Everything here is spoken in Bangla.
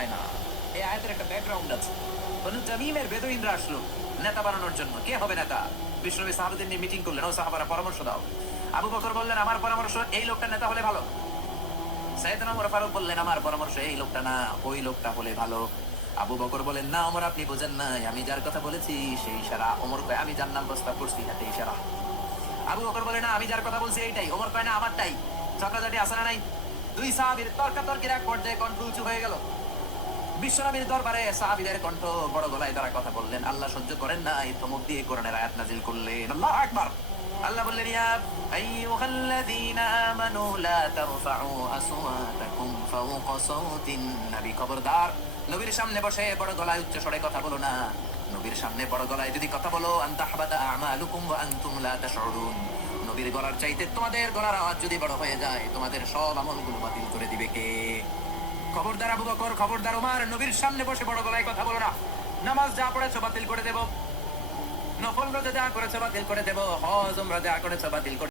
যায় না। এই আয়াতের একটা ব্যাকগ্রাউন্ড আছে। বনু তামিমের বেদুইনরা আসলো নেতা বানানোর জন্য। কে হবে নেতা? বিশ্বনবী সাহাবাদের নিয়ে মিটিং করলেন, ও সাহাবারা পরামর্শ দাও। আবু বকর বললেন, আমার পরামর্শ এই লোকটা নেতা হলে ভালো। সাইয়েদনা ওমর ফারুক বললেন, আমার পরামর্শ এই লোকটা না, ওই লোকটা হলে ভালো। আবু বকর বলেন, না ওমর, আপনি বোঝেন নাই, আমি যার কথা বলেছি সেই ইশারা। ওমর কয়, আমি যার নাম প্রস্তাব করছি হাতে ইশারা। আবু বকর বলে, না আমি যার কথা বলছি এইটাই। ওমর কয়, না আমারটাই। ঝগড়াঝাটি আসে না নাই? দুই সাহাবীর তর্কাতর্কির এক পর্যায়ে কণ্ঠ উঁচু হয়ে গেল। বিশ্বনবীর দরবারে সাহাবীদের কণ্ঠ বড় গলায় তারা কথা বললেন। আল্লাহ সহ্য করেন না, এই ধমক দিয়ে কোরআনের আয়াত নাযিল করলেন। আল্লাহু আকবার। আল্লাহ বললেন, ইয়া আইয়ুহাল্লাযীনা আমানু লা তারফাউ আসওয়াতাকুম ফাওকা সাওতিন নবী, খবরদার নবীর সামনে বসে বড় গলায় উচ্চ স্বরে কথা বলো না। নবীর সামনে বড় গলায় যদি কথা বলো, আনতাহবাতা আমালুকুম ওয়া আনতুম লা তাশউরুন, নবীর গলার চাইতে তোমাদের গলার আওয়াজ যদি বড় হয়ে যায়, তোমাদের সব আমলগুলো বাতিল করে দিবে কে? খবরদার আবু বকর, খবরদার ওমর, নবীর সামনে বসে বড় গলায় কথা বলো না। নামাজ যা পড়েছো বাতিল করে দেব, নফল রোজা যা করেছো বাতিল করে দেব, হজ উমরা যা করেছো বাতিল করে